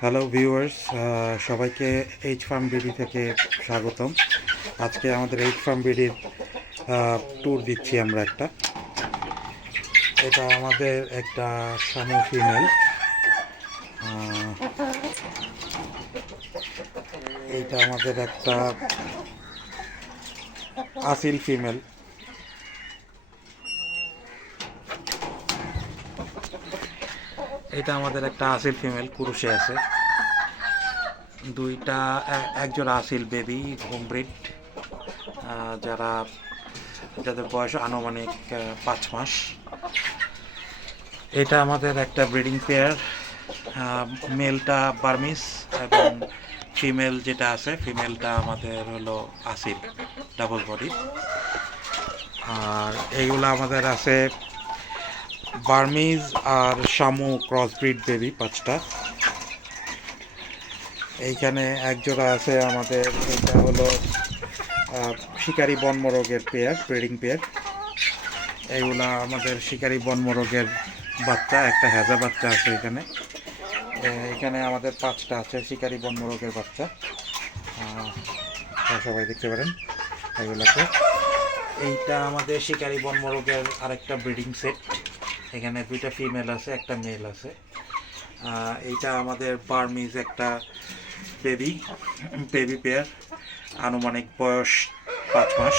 Hello viewers সবাইকে H farm BD থেকে স্বাগতম। আজকে আমাদের এইচ ফার্ম বিডির ট্যুর দিচ্ছি আমরা একটা। এটা আমাদের একটা শামু ফিমেল এইটা আমাদের একটা আসিল ফিমেল এটা আমাদের একটা আসিল ফিমেল, কুরুশে আছে। দুইটা একজন আসিল বেবি, হোম ব্রিড। যারা, যাদের বয়স আনুমানিক পাঁচ মাস। এটা আমাদের একটা ব্রিডিং পেয়ার। মেলটা বার্মিস এবং ফিমেল যেটা আছে, ফিমেলটা আমাদের হলো আসিল, ডাবল বডি। আর এইগুলো আমাদের আছে বার্মিজ আর শামু ক্রসব্রিড বেবি পাঁচটা। এইখানে একজোড়া আছে আমাদের, এটা হলো শিকারি বনমরগের পেয়ার, ব্রিডিং পেয়ার। এইগুলা আমাদের শিকারি বনমরগের বাচ্চা, একটা হেজা বাচ্চা আছে এখানে। এখানে আমাদের পাঁচটা আছে শিকারি বনমরগের বাচ্চা। সবাই দেখতে পারেন এগুলোকে এইটা আমাদের শিকারি বনমরগের আরেকটা ব্রিডিং সেট। এখানে দুইটা ফিমেল আছে, একটা মেল আছে। এইটা আমাদের বার্মিজ একটা বেবি বেবি পেয়ার আনুমানিক বয়স পাঁচ মাস।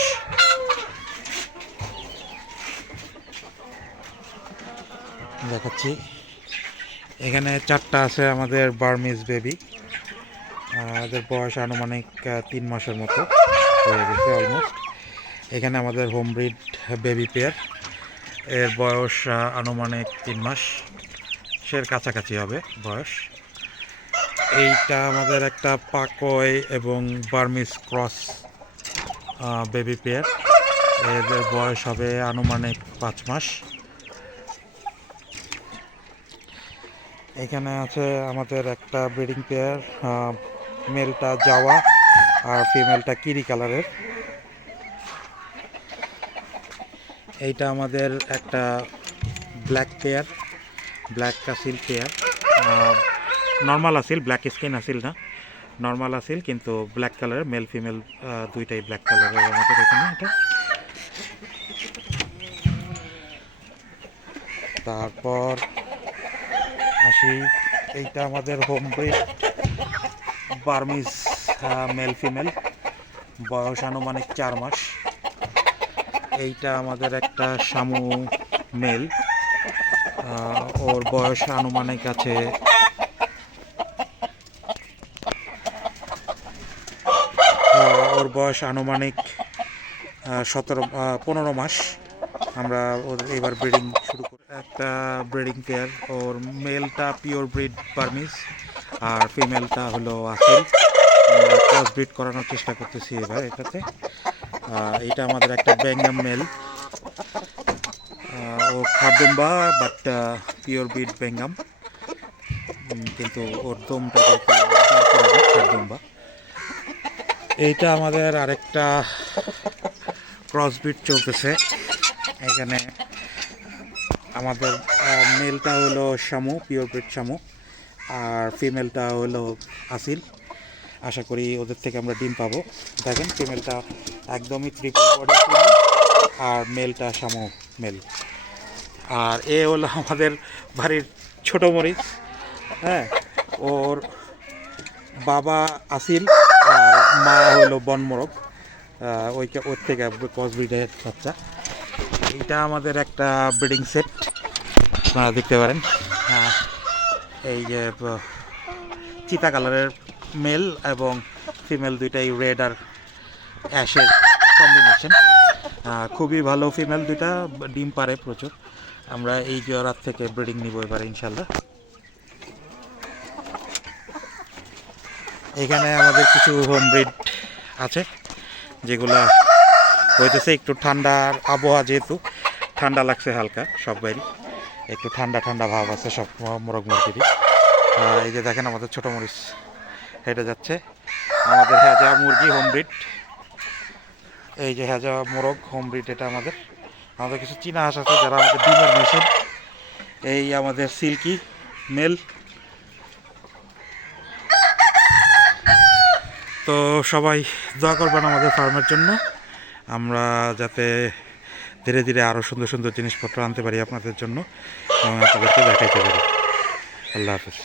দেখাচ্ছি। এখানে চারটা আছে আমাদের বার্মিজ বেবি আমাদের বয়স আনুমানিক তিন মাসের মতো হয়ে গেছে অলমোস্ট এখানে আমাদের হোম ব্রিড বেবি পেয়ার এর বয়স আনুমানিক তিন মাস। সের কাছাকাছি হবে বয়স। এইটা আমাদের একটা পাকয় এবং বার্মিস ক্রস বেবি পেয়ার। এদের বয়স হবে আনুমানিক পাঁচ মাস। এখানে আছে আমাদের একটা ব্রিডিং পেয়ার মেলটা জাওয়া আর ফিমেলটা কিরি কালারের। এইটা আমাদের একটা black pair black Aseel pair normal Aseel black skin Aseel না। নর্মাল আসিল কিন্তু ব্ল্যাক কালারের মেল ফিমেল দুইটাই ব্ল্যাক কালারের আমাদের এখানে এটা। তারপর আসি, এইটা আমাদের home breed Burmese male female বয়স আনুমানিক চার মাস। এইটা আমাদের একটা শামু মেল। ওর বয়স আনুমানিক আছে ওর বয়স আনুমানিক সতেরো পনেরো মাস। আমরা ওর এবার ব্রিডিং শুরু করি। একটা ব্রিডিং পেয়ার ওর মেলটা পিওর ব্রিড পারমিস আর ফিমেলটা হলো আসিল ক্রস ব্রিড করানোর চেষ্টা করতেছি এবার এটাতে। এটা আমাদের একটা ব্যাঙ্গাম মেল। ও খারদুম্বা বাট পিওর বিট বেঙ্গাম। কিন্তু ওর দমটা খারদুম্বা এইটা আমাদের আরেকটা ক্রসবিট চলতেছে। এখানে আমাদের মেলটা হলো শামু পিওর ব্রিড শামু। আর ফিমেলটা হলো আসিল। আশা করি ওদের থেকে আমরা ডিম পাবো। দেখেন ফিমেলটা একদমই ত্রিপুল বডি আর মেলটা শামু মেল। আর এ হলো আমাদের বাড়ির ছোট মরিচ। হ্যাঁ ওর বাবা আসিল, আর মা হলো বনমরক ওইটা ওর থেকে ক্রস ব্রিডের বাচ্চা। এইটা আমাদের একটা ব্রিডিং সেট আপনারা দেখতে পারেন। এই যে চিতা কালারের মেল এবং ফিমেল দুইটাই রেড আর অ্যাশের কম্বিনেশন খুবই ভালো ফিমেল দুইটা, ডিম পারে প্রচুর। আমরা এই জোয়ারাত থেকে ব্রিডিং নিব এবার ইনশাল্লাহ এখানে আমাদের কিছু হোম ব্রিড আছে, যেগুলা হইতেছে একটু ঠান্ডার আবহাওয়া যেহেতু, ঠান্ডা লাগছে হালকা সব বাইরে। একটু ঠান্ডা ঠান্ডা ভাব আছে সব মোরগ মুরগিরই। এই যে দেখেন আমাদের ছোটো মরিচ। হেঁটে যাচ্ছে। আমাদের হেজা মুরগি হোম ব্রিড এই যে হেজা মোরগ হোম ব্রিড এটা আমাদের। আমাদের কিছু চীনা হাঁস আছে যারা আমাদের ডিমের মেশিন। এই আমাদের সিল্কি মেল। তো সবাই দোয়া করবেন আমাদের ফার্মের জন্য। আমরা যাতে ধীরে ধীরে আরও সুন্দর সুন্দর জিনিসপত্র আনতে পারি আপনাদের জন্য এবং আপনাদেরকে দেখাইতে পারি। আল্লাহ হাফিজ।